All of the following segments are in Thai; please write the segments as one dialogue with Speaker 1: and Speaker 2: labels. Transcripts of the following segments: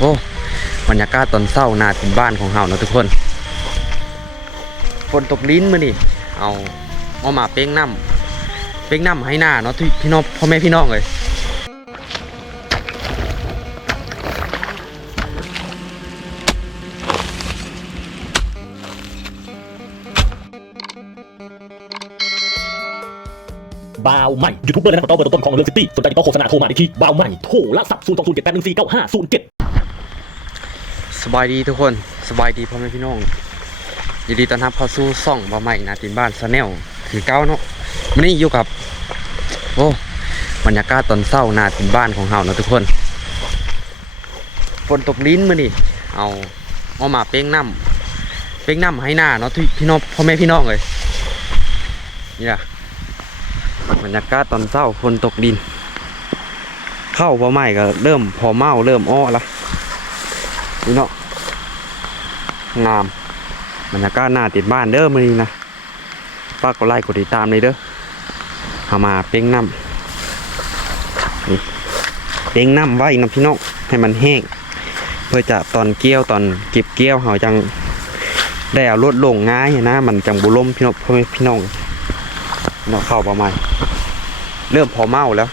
Speaker 1: โอ้บรรยากาศตอนเศร้านาถึงบ้านของเฮาเนาะทุกคนฝนตกลิ้นมื้อนี่เอาเอามาเป้งน้ำเป้งน้ำให้หน้าเนาะพี่น้องพ่อแม่พี่น้องเลย
Speaker 2: บาวใหม่ยูทูบเบอร์และนักต่อเบอร์ต้นของเรื่องซิตี้สนใจติดต่อโฆษณาโทรมาได้ที่บาวใหม่โทรละสับศูนย์สองศูนย์เจ็ดแปดหนึ่งสี่เก้าห้าศูนย์เจ็ด
Speaker 1: สบายดีทุกคนสบายดีพ่อแม่พี่น้องยินดีต้อนรับเข้าสู่ซ่องบ่ใหม่นาตินบ้านซาแนลคือเก้าเนาะมื้อนี้อยู่กับโอ้บรรยากาศตอนเศร้านาตินบ้านของเฮาเนาะทุกคนฝนตกลิ้นมื้อนี่เอาเอามาเป้งน้ำเป้งน้ำให้หน้าเนาะที่พี่น้องพ่อแม่พี่น้องเลยนี่ล่ะบรรยากาศตอนเศร้าฝนตกดิน เข้าบ่ใหม่ก็เริ่มพอเมาเริ่มอ้อละนี่เนาะ งามบรรยากาศหน้าติดบ้านเด้อมื้อนี้นะฝากกดไลค์กดติดตามเลยเด้อเอามาเป้งน้ำนี่เป้งน้ำไว้นะพี่น้องให้มันแห้ง เพื่อจะตอนเกี้ยวตอนเก็บเกี้ยวเขาจังได้เอารถลงง่ายนะ มันจังบุล่มพี่น้องพ่อแม่พี่น้องเนาะเข้าประมาณเริ่มพอเมาแล้ว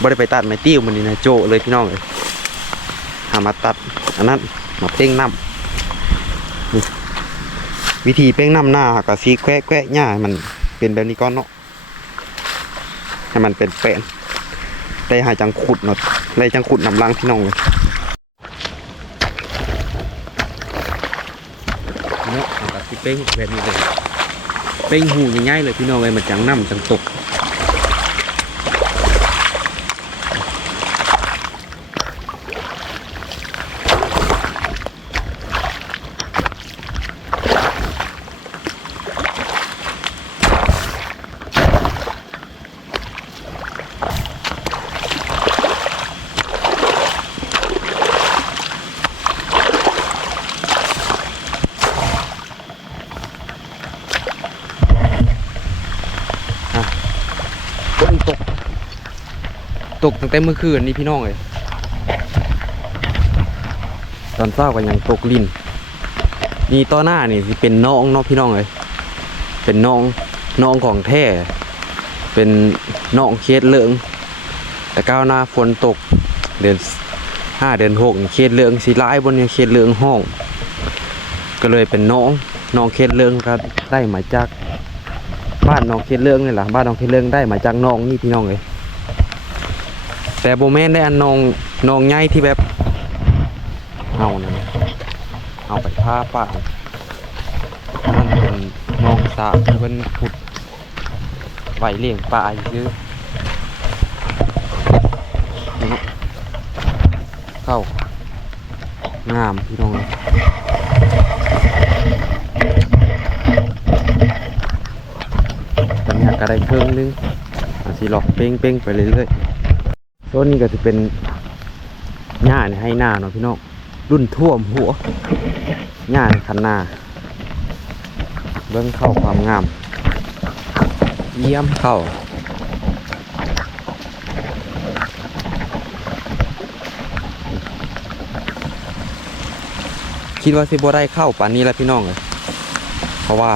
Speaker 1: บ่ได้ไปตัดไม้ติ้วมันนี่นะโจเลยพี่น้องเลยหามาตัดอันนั้นมาเป้งน้ำ วิธีเป้งน้ำหน้ากับซีแควะแควะหญ้ามันเป็นแบบนี้ก้อนเนาะให้มันเป็นแปนได้หาจังขุดเนาะได้จังขุดนำลังพี่น้องเลยเนาะกับซีเป้งแบบนี้เลยเป้งหูง่ายๆเลยพี่น้องเลยมันจังน้ำจังตก ตกตั้งแต่เมื่อคืนนี่พี่น้องเลยตอนเช้าก็ยังตกลินนี่ต่อหน้านี่สิเป็นน้องเนาะพี่น้องเลยเป็นน้องน้องของแท้เป็นน้องเคสเลือง แต่ก้าวหน้าฝนตกเดือนห้าเดือนหกเคสเลืองสีร้ายบนนี้เคสเลืองห้อง ก็เลยเป็นน้องน้องเคสเลืองก็ได้มาจากบ้านน้องเคสเรื่องนี่แหละบ้านน้องเคสเรื่องได้มาจากน้องนี่พี่น้องเลย แต่โบแมนได้อันนองนองใหญ่ที่แบบเอานะเอาไปผ้าป่ามันเป็นนองสาเป็นขุดไหวเลี้ยงปลาซื้อเนาะเข้างามพี่น้องตอนนี้ก็ได้เครื่องนึงอาสีหลอกเป้งเป้งๆไปเรื่อยๆ ต้นนี้ก็จะเป็นหญ้าเนี่ยให้หน้าเนาะพี่น้องรุ่นท่วมหัวหญ้าคันหน้าเบื้องเข้าความงาม เยี่ยมเข้าคิดว่าสิบ่ได้เข้าป่านนี้แล้วพี่น้องเลยเพราะว่า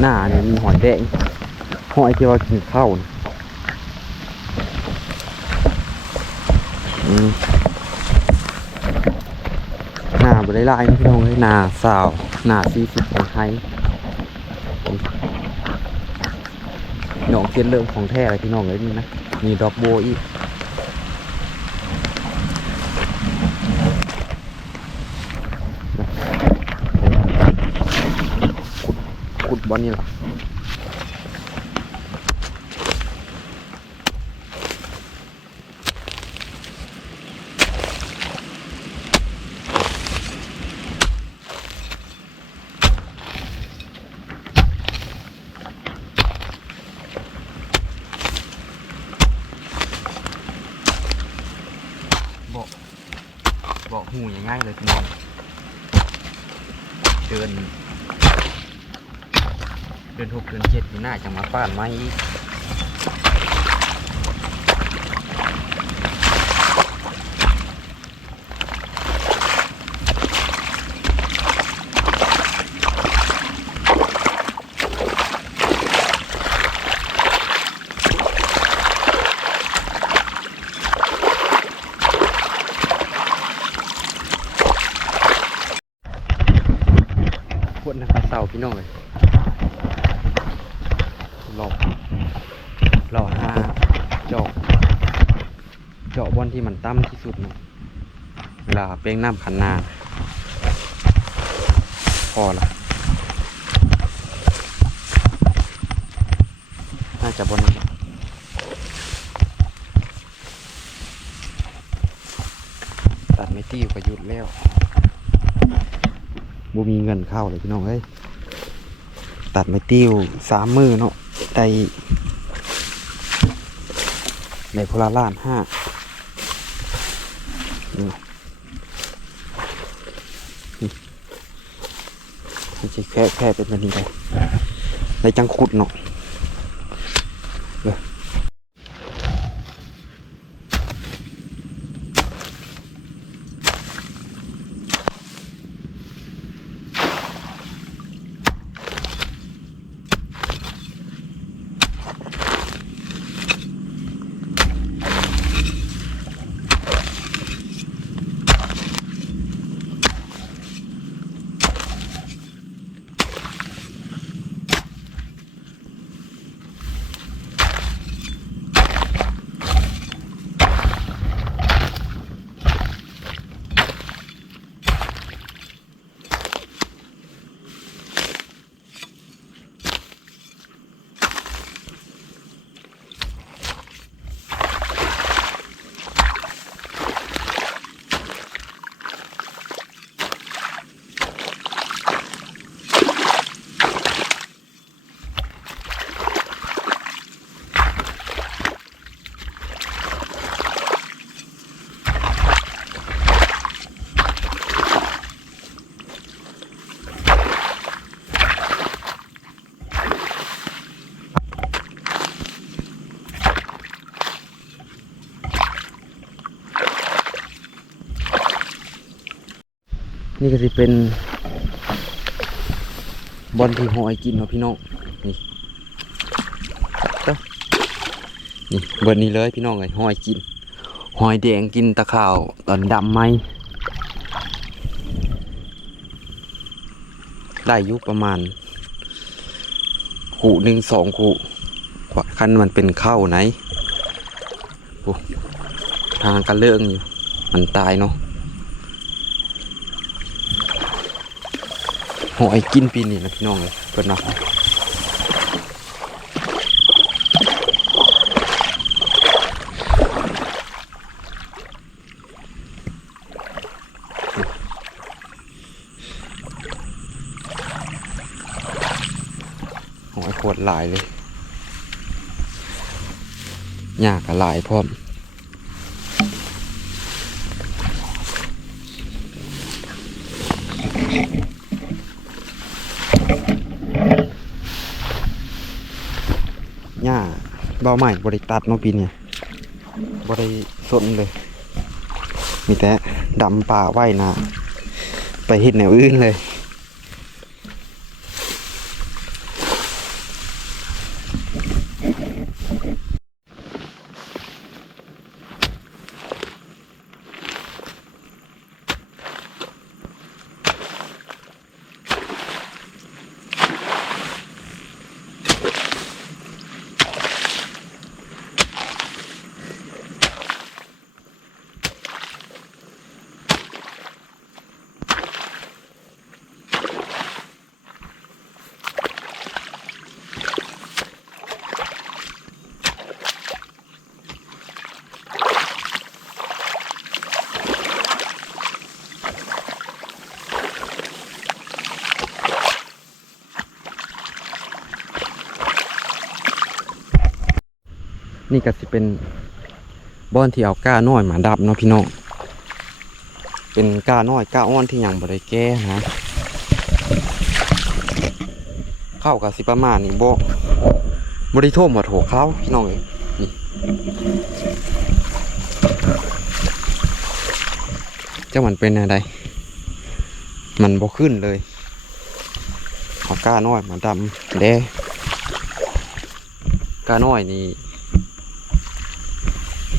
Speaker 1: หน้าเนี่ยมีหอยแดงหอยที่ว่ากินข้าวนะอืม หน้าบริลายนะพี่น้องเลยหน้าสาวหน้าซีฟิตของไทยหนองเทียนเริ่มของแท้เลยพี่น้องเลยนี่นะมีดอกโบอีกขุดขุดบอลนี่หรอ ง่ายๆเลยพี่น้องเดือนเดือนหกเดือนเจ็ดนี่น่าจะมาป้านไม้ นนะครับเสาพี่น้องเลยหลอกหลอกหาเจาะเจาะบอนที่มันต่ำที่สุดเนาะเวลาเป้งน้ำขันนาพอละน่าจะบนนั้ตัดไม่ตี้อยู่กับหยุดแล้ว บูมีเงินเข้าเลยพี่น้องเอ้ยตัดไม่ติ้วสามมือเนาะได้ในพลาล้านห้านี่นี่ไม่ใช่แค่แค่เป็นแบบนี้ไปได้จังขุดเนาะเออ นี่ก็จะเป็นบอลที่หอยกินเนาะพี่น้องนี่นี่เบอร์นี้เลยพี่น้องเลยหอยกิน หอยแดงกินตะข่าวตอนดำไหมได้ยุประมาณขู่หนึ่งสองขู่ขวาคันมันเป็นเข้าไหนทางกันเรื่องอยู่ มันตายเนาะ หอยกินปีนี้นะพี่น้องเลยเปิดเนาะหอยโคตรหลายเลยยากกับหลายพร้อม เบาใหม่บริตัดเนาะปีนี้บริสนเลย มีแต่ดำป่าไว้นาไปเห็ดแนวอื่นเลย นี่ก็สิเป็นบอนที่เอาก้าน้อยมาดับเนาะพี่น้องเป็นก้าน้อยก้าอ้อนที่ยังบ่ได้แก้นะเข้ากับสิประมาณนี้บ่บ่ได้โทษหมดโถเขาพี่น้องเอ้ยนี่เจ้ามันเป็นอะไรมันบ่ขึ้นเลยเอาก้าน้อยมาดำแดก้าน้อยนี่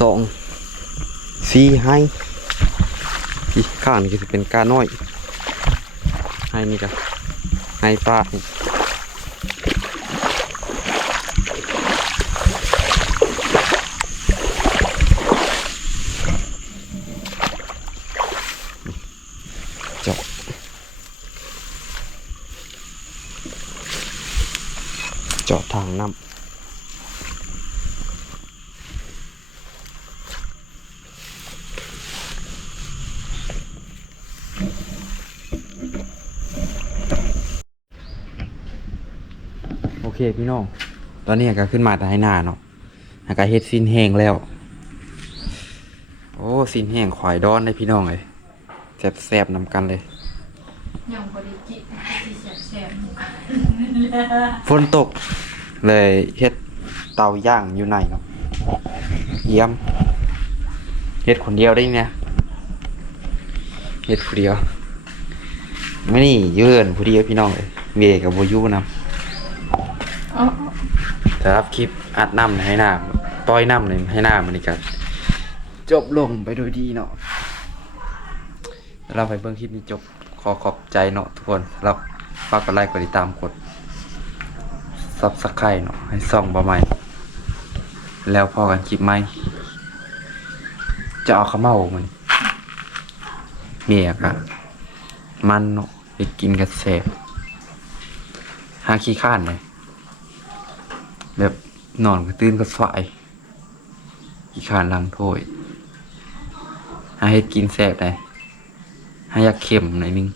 Speaker 1: สองสี่ให้อีกข้างนี่ก็จะเป็นกาน้อยให้นี่ก็ให้ให้ป้าเจาะเจาะทางน้ำ โอเคพี่น้อง ตอนนี้ก็ขึ้นมาแต่ให้หน้าเนาะอากาเฮ็ดซินแห้งแล้ว โอ้ซินแห้งควายดอนได้พี่น้องเลยแซ่บๆนำกันเลย
Speaker 3: ยังบริกิที่แสบแสบ
Speaker 1: ฝนตก เลยเฮ็ดเตาย่างอยู่ในเนาะเยี่ยมเฮ็ดคนเดียวได้เนี่ยเฮ็ดคนเดียวไม่นี่อยืนผู้เดียวพี่น้องเลยเวกับโบอยูนำ
Speaker 3: อ๋อ
Speaker 1: สำหรับคลิปอัดน้ำให้น้าปล่อยน้ำเลยให้หน้ามันนี่กันจบลงไปโดยดีเนาะเราไปเบิ่งคลิปนี้จบขอขอบใจเนาะทุกคนเราฝากกดไลค์กดติดตามกดซับสไครต์เนาะให้ซ่องบ่ใหม่ แล้วพอกันคลิปใหมจะเอาข้าวเมามันเมียกะมันเนาะไปกินกระแสบหาขี้ข้านเลย แบบนอนก็ตื่นก็สายอีขานลังโถยให้กินแสบหน่อยให้ยากเข็มหน่อยนึง